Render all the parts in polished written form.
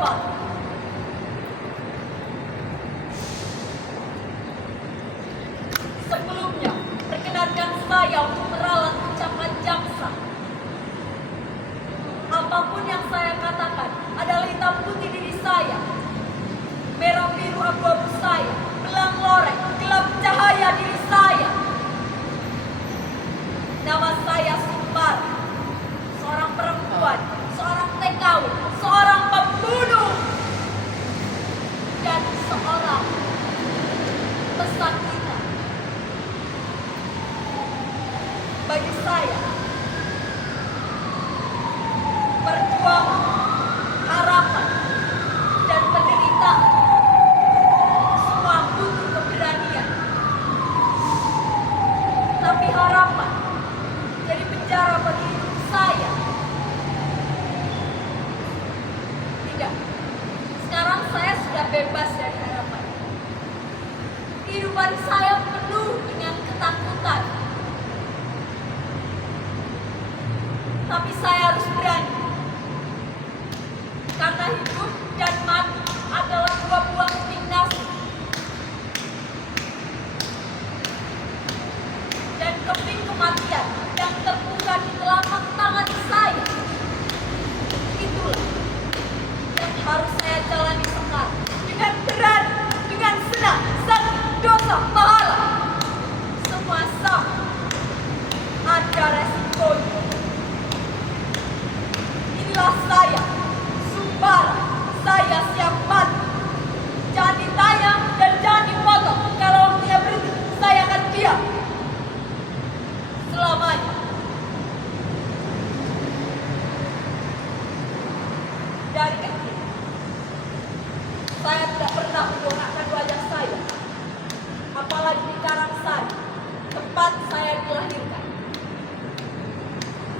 hormat. Sebelumnya, perkenankan saya untuk meralat ucapan jaksa. Apapun yang saya katakan adalah hitam putih diri saya, merah biru abu-abu saya, belang loreng, gelap cahaya diri saya. Nama saya Sumbar, seorang perempuan, seorang TKW, seorang pembunuh, dan seorang pesakita. Bagi saya, perjuangan, harapan, dan penderitaan semua butuh keberanian. Tapi harapan jadi penjara bagi hidup saya. Tidak, sekarang saya sudah bebas dari harapan. Kehidupan saya penuh dengan ketakutan. Tapi saya harus berani. Karena hidup dan mati adalah dua buah keping nasi. Dan keping kematian yang terbuka di telapak tangan saya, itulah yang harus saya jalani sekarang. Dengan berani, dengan senang, sakit, dosa, pahala, semua sama. Ada resikonya. Inilah saya, Sumbara. Saya siap mati. Jangan ditayang dan jangan dipotong. Kalau waktunya berhenti, saya akan diam selamanya. Dari kecil, saya tidak pernah mendongakkan wajah saya, apalagi di Karangsari, tempat saya dilahirkan.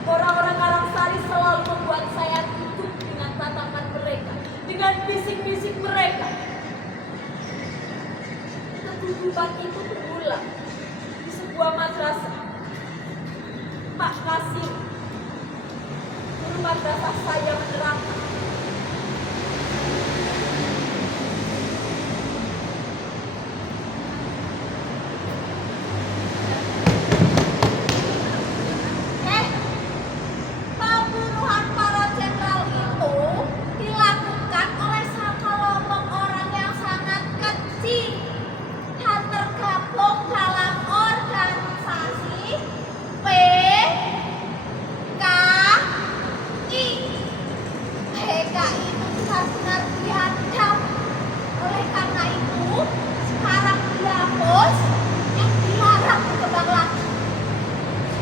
Orang-orang Karangsari selalu membuat saya tunduk dengan tatapan mereka, dengan bisik-bisik mereka. Ketuduhan itu berulang di sebuah madrasah. Pak Kasim, guru madrasah saya, menerangkan, pembunuhan para jenderal itu dilakukan oleh sekelompok orang yang sangat kecil dan tergabung dalam organisasi PKI. PKI itu benar-benar dihadap. Oleh karena itu, sekarang dihapus dan dilarang berkembang lagi.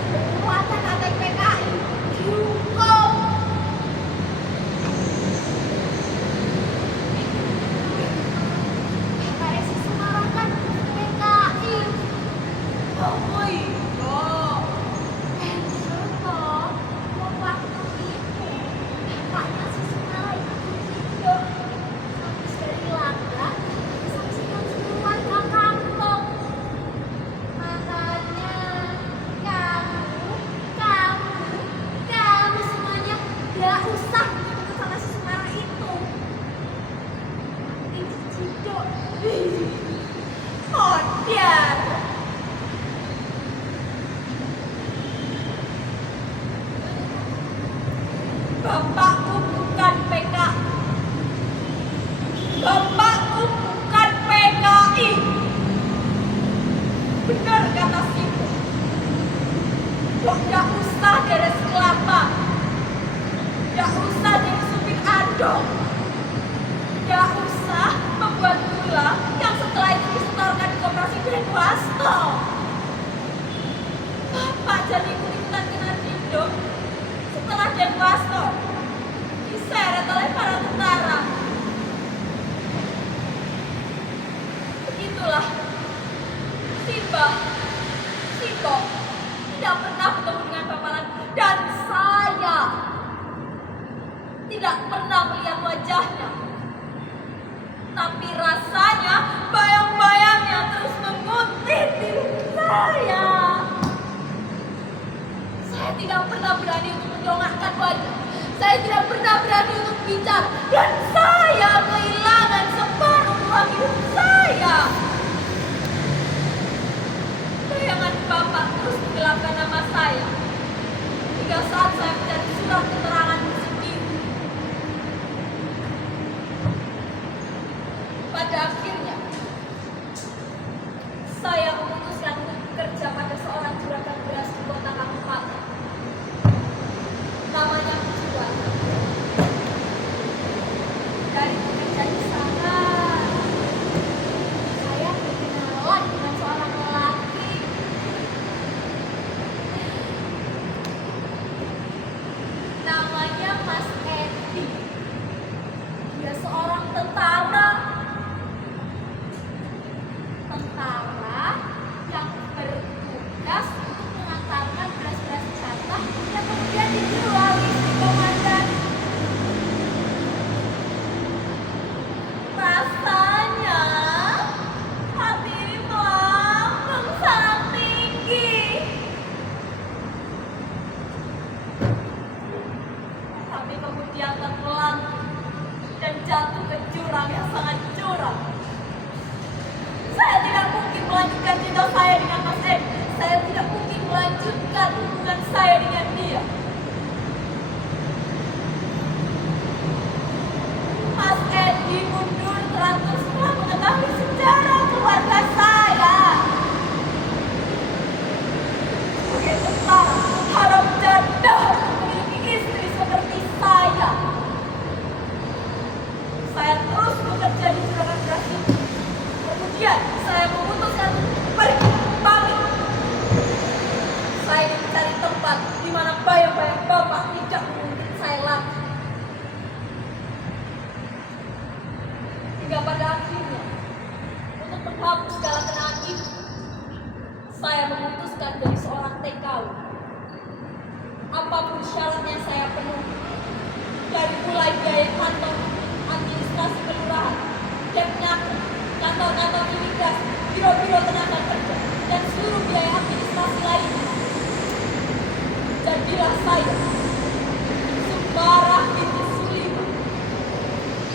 Kekuatan PKI dihukum. PKSI Semarang kan PKI. Oh iya. Serta waktu itu bapaknya si Semarang itu juga habis dari laga disaksikan seluruh warga kampung. Makanya kamu semuanya gak usah ikut sama si Semarang itu. Nanti diciduk. Modern. Bapakku bukan PKI. Bapakku bukan PKI. Benar kata Sipo. Gak usah deres kelapa. Gak usah jadi supir adong. Gak usah membuat gula yang setelah itu disetorkan di koperasi Denwasto. Bapak jadi ikut-ikutan kena dindong setelah Denwasto diseret oleh para tentara. Begitulah Sipo tidak pernah bertemu dengan Bapak lagi, dan saya tidak pernah melihat wajahnya. Tapi rasanya bayang-bayangnya terus menguntit diri saya. Saya tidak pernah berani untuk mendongakkan wajah. Saya tidak pernah berani untuk bicara dan saya kehilangan separuh ruang hidup saya. Bayangan Bapak terus menggelapkan nama saya hingga saat saya mencari surat keterangan sendiri. Pada akhirnya, saya memutuskan untuk bekerja pada seorang juragan beras di kota kabupaten. Namanya Juan. Dari bekerja di sana, saya berkenalan dengan seorang lelaki. Namanya Mas Edi. Dia seorang tentara yang bertugas untuk mengantarkan beras-beras jatah yang kemudian dijual di komandan. Rasanya hati melambung sangat tinggi. Tapi kemudian tenggelam dan jatuh ke jurang yang sangat curam. Saya tidak mungkin melanjutkan cinta saya dengan Mas Edi. Saya tidak mungkin melanjutkan hubungan saya dengan dia. Mas Edi mundur teratur setelah mengetahui sejarah keluarga saya. Sebagai tentara, harap janda memiliki istri seperti saya. Saya terus bekerja di juragan beras itu. Kemudian saya memutuskan untuk pergi pamit. Saya ingin mencari tempat di mana bayang-bayang Bapak tidak mengungkit saya lagi. Hingga pada akhirnya, untuk menghapus segala kenangan itu, saya memutuskan dari seorang TKW. Apapun syaratnya saya penuhi, dari mulai biaya kantor administrasi kelurahan, Depnyaker, kantor-kantor imigrasi, biro-biro tenaga kerja, dan seluruh biaya administrasi lainnya. Jadilah saya Sembarah binti Suliman,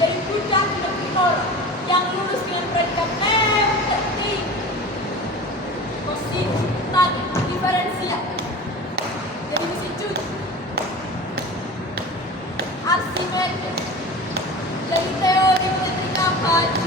dari budak negeri orang yang lulus dengan predikat M tertinggi, posisi tadi diferensial, jadi mesin cuci, arsimedes, jadi teori metrika baja.